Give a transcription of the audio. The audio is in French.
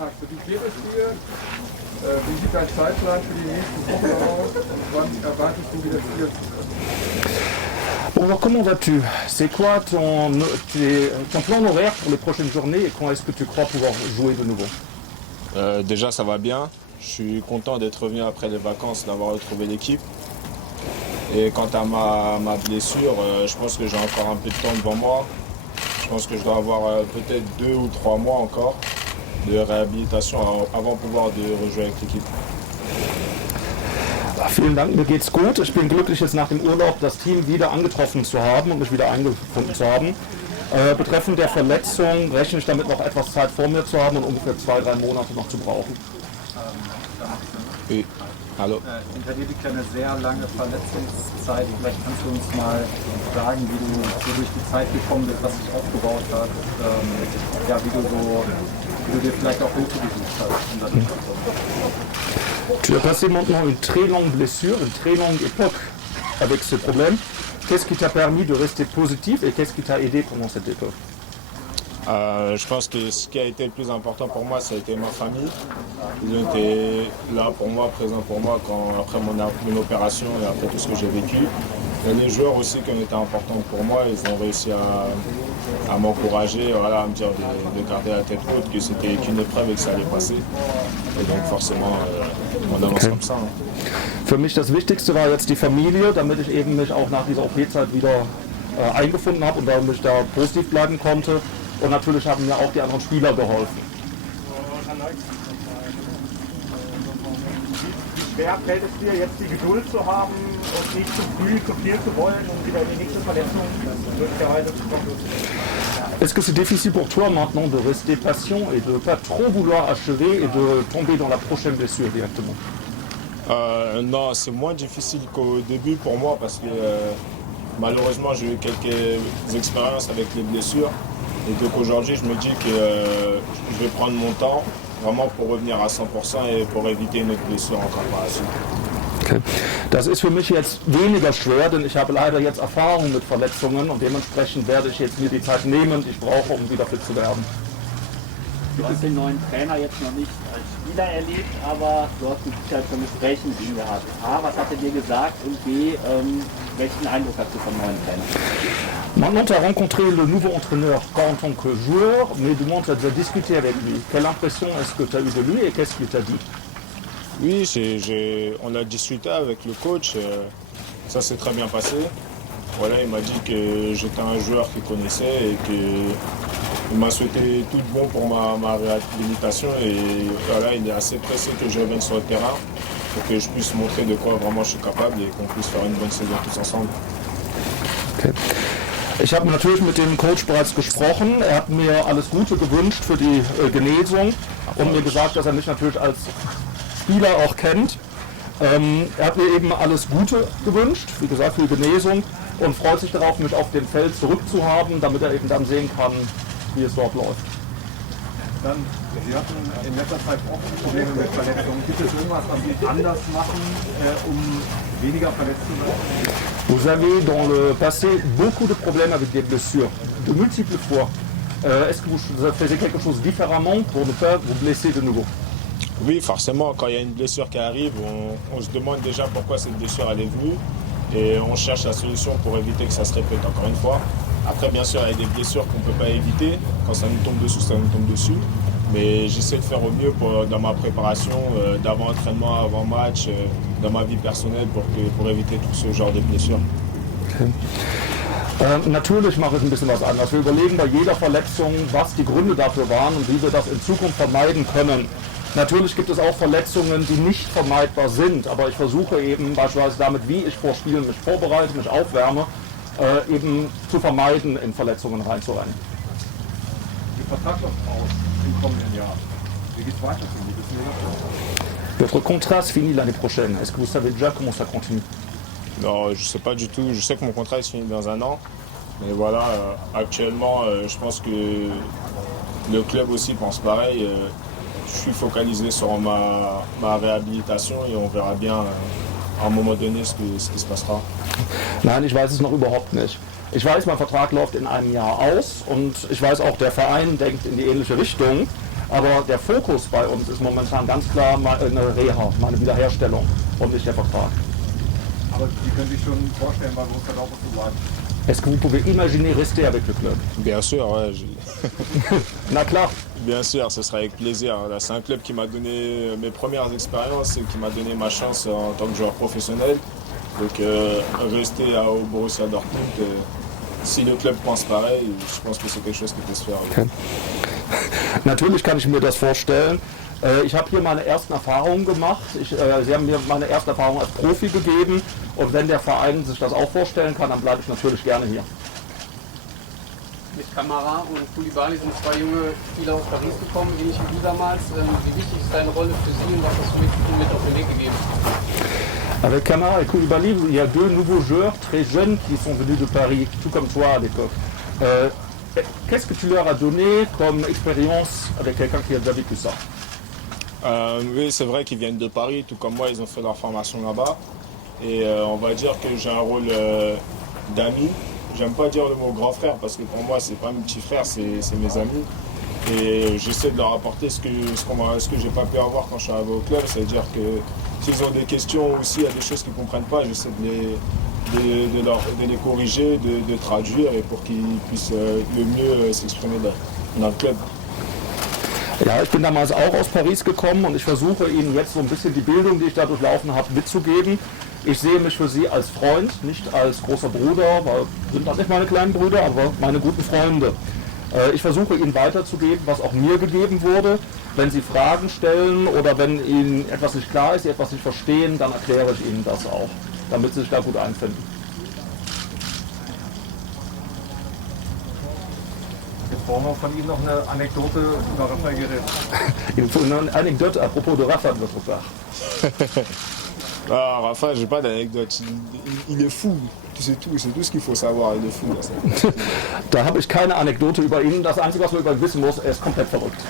Max, wie geht es dir? Wie sieht dein Zeitplan für die nächsten Wochen aus? Und wann erwartest du wieder Spiel zu können? Bon, alors comment vas-tu? C'est quoi ton plan horaire pour les prochaines journées et quand est-ce que tu crois pouvoir jouer de nouveau? Déjà, ça va bien. Je suis content d'être revenu après les vacances, d'avoir retrouvé l'équipe. Et quant à ma blessure, je pense que j'ai encore un peu de temps devant moi. Je pense que je dois avoir peut-être 2 ou 3 mois encore de réhabilitation avant de pouvoir rejouer avec l'équipe. Vielen Dank, mir geht's gut. Ich bin glücklich, jetzt nach dem Urlaub das Team wieder angetroffen zu haben und mich wieder eingefunden zu haben. Betreffend der Verletzung rechne ich damit, noch etwas Zeit vor mir zu haben und ungefähr 2-3 Monate noch zu brauchen. Oui. Hallo. Hinter dir liegt eine sehr lange Verletzungszeit. Vielleicht kannst du uns mal sagen, wie du durch die Zeit gekommen bist, was sich aufgebaut hat, wie du dir vielleicht auch Hilfe gesucht hast. Tu as passé maintenant une très longue blessure, une très longue époque avec ce problème. Qu'est-ce qui t'a permis de rester positif et qu'est-ce qui t'a aidé pendant cette époque? Je pense que ce qui a été le plus important pour moi, ça a été ma famille. Ils ont été là pour moi, présents pour moi après mon opération et après tout ce que j'ai vécu. Et les joueurs aussi qui ont été importants pour moi, ils ont réussi à m'encourager, voilà, à me dire de garder la tête haute, que c'était qu'une épreuve et que ça allait passer. Et donc forcément, on avance comme ça. Für mich das Wichtigste war jetzt die Familie, damit ich eben mich auch nach dieser OP-Zeit wieder eingefunden habe und damit ich da positiv bleiben konnte. Und natürlich haben mir auch die anderen Spieler geholfen. Wie schwer fällt es dir, jetzt die Geduld zu haben und nicht zu früh zu viel zu wollen und wieder in die nächste Verletzung möglicherweise zu kommen? Est-ce que c'est difficile pour toi maintenant de rester patient et de ne pas trop vouloir achever et de tomber dans la prochaine blessure directement? Non, c'est moins difficile qu'au début pour moi parce que malheureusement j'ai eu quelques expériences avec les blessures. Et donc aujourd'hui, je me dis que je vais prendre mon temps vraiment pour revenir à 100% et pour éviter une autre blessure encore par la suite. Okay. Das ist für mich jetzt weniger schwer, denn ich habe leider jetzt Erfahrung mit Verletzungen und dementsprechend werde ich jetzt mir die Zeit nehmen, die ich brauche, um wieder fit zu werden. Du hast den neuen Trainer jetzt noch nicht als Spieler erlebt, aber du hast mit Sicherheit schon Gespräche mit ihm gehabt. A, was hat er dir gesagt und B, welchen Eindruck hast du vom neuen Trainer? Maintenant, tu as rencontré le nouveau entraîneur pas en tant que joueur, mais du moins tu as déjà discuté avec lui. Quelle impression est-ce que tu as eu de lui et qu'est-ce qu'il t'a dit? Oui, on a discuté avec le coach, ça s'est très bien passé. Voilà, il m'a dit que j'étais un joueur qu'il connaissait et qu'il m'a souhaité tout de bon pour ma réhabilitation. Et voilà, il est assez pressé que je revienne sur le terrain pour que je puisse montrer de quoi vraiment je suis capable et qu'on puisse faire une bonne saison tous ensemble. Okay. Ich habe natürlich mit dem Coach bereits gesprochen. Er hat mir alles Gute gewünscht für die Genesung und mir gesagt, dass er mich natürlich als Spieler auch kennt. Er hat mir eben alles Gute gewünscht, wie gesagt, für die Genesung und freut sich darauf, mich auf dem Feld zurückzuhaben, damit er eben dann sehen kann, wie es dort läuft. Dann, Sie hatten in letzter Zeit auch Probleme mit Verletzungen. Gibt es irgendwas, was Sie anders machen, um weniger verletzt zu sein? Vous avez dans le passé beaucoup de problèmes avec des blessures, de multiples fois. Est-ce que vous faisiez quelque chose différemment pour ne pas vous blesser de nouveau? Oui, forcément, quand il y a une blessure qui arrive, on se demande déjà pourquoi cette blessure elle est venue et on cherche la solution pour éviter que ça se répète encore une fois. Après, bien sûr, il y a des blessures qu'on ne peut pas éviter. Quand ça nous tombe dessus, ça nous tombe dessus. Mais j'essaie de faire au mieux dans ma préparation, d'avant-entraînement, avant-match, dans ma vie personnelle pour éviter tout ce genre de blessures. Okay. Natürlich mache ich ein bisschen was anders. Wir überlegen bei jeder Verletzung, was die Gründe dafür waren und wie wir das in Zukunft vermeiden können. Natürlich gibt es auch Verletzungen, die nicht vermeidbar sind, aber ich versuche eben beispielsweise damit, wie ich vor Spielen mich vorbereite, mich aufwärme, eben zu vermeiden, in Verletzungen reinzurennen. Der Vertrag läuft aus im kommenden Jahr. Wie geht es weiter für Sie? Wissen Sie das? Votre contrat se finit l'année prochaine. Est-ce que vous savez déjà comment ça continue? Non, je ne sais pas du tout. Je sais que mon contrat se finit dans un an. Mais voilà, actuellement, je pense que le club aussi pense pareil. Je suis focalisé sur ma réhabilitation et on verra bien à un moment donné ce qui se passera. Nein, ich weiß es noch überhaupt nicht. Ich weiß, mein Vertrag läuft in einem Jahr aus und ich weiß auch, der Verein denkt in die ähnliche Richtung. Aber der Fokus bei uns ist momentan ganz klar eine Reha, meine Wiederherstellung und nicht der Vertrag. Aber Sie können sich schon vorstellen, bei Borussia Dortmund zu bleiben. Est-ce que vous pouvez imaginer rester avec le club? Bien sûr, ouais, Na klar, bien sûr, ce sera avec plaisir. Là, c'est un club qui m'a donné mes premières expériences et qui m'a donné ma chance en tant que joueur professionnel. Donc rester au Borussia Dortmund, si le club pense pareil, je pense que c'est quelque chose qui peut se faire. Okay. Natürlich kann ich mir das vorstellen. Ich habe hier meine ersten Erfahrungen gemacht. Sie haben mir meine ersten Erfahrungen als Profi gegeben. Und wenn der Verein sich das auch vorstellen kann, dann bleibe ich natürlich gerne hier. Mit Kamara und Koulibaly sind zwei junge Spieler aus Paris gekommen, ähnlich wie du damals. Wie wichtig ist deine Rolle für sie und was hast du mit auf den Weg gegeben? Avec Kamara et Koulibaly, il y a deux nouveaux joueurs très jeunes qui sont venus de Paris, tout comme toi à l'époque. Qu'est-ce que tu leur as donné comme expérience avec quelqu'un qui a déjà vécu ça? Oui, c'est vrai qu'ils viennent de Paris, tout comme moi, ils ont fait leur formation là-bas. Et on va dire que j'ai un rôle d'ami. J'aime pas dire le mot grand frère parce que pour moi, c'est pas mes petits frères, c'est mes amis. Et j'essaie de leur apporter ce que j'ai pas pu avoir quand je suis arrivé au club. C'est-à-dire que s'ils ont des questions ou s'il y a des choses qu'ils comprennent pas, j'essaie de les corriger, de traduire et pour qu'ils puissent le mieux s'exprimer dans le club. Ja, ich bin damals auch aus Paris gekommen und ich versuche Ihnen jetzt so ein bisschen die Bildung, die ich da durchlaufen habe, mitzugeben. Ich sehe mich für Sie als Freund, nicht als großer Bruder, weil sind das nicht meine kleinen Brüder, aber meine guten Freunde. Ich versuche Ihnen weiterzugeben, was auch mir gegeben wurde. Wenn Sie Fragen stellen oder wenn Ihnen etwas nicht klar ist, Sie etwas nicht verstehen, dann erkläre ich Ihnen das auch, damit Sie sich da gut einfinden. Jetzt brauchen wir von Ihnen noch eine Anekdote über Rafael Guerreiro. Il faut une anecdote à propos de Rafa de votre part. Ah, Rafa, j'ai pas d'anecdote. Il est fou. C'est tout ce qu'il faut savoir. Il est fou. Là, Da habe ich keine Anekdote über ihn. Das Einzige, was man über ihn wissen muss, er ist komplett verrückt.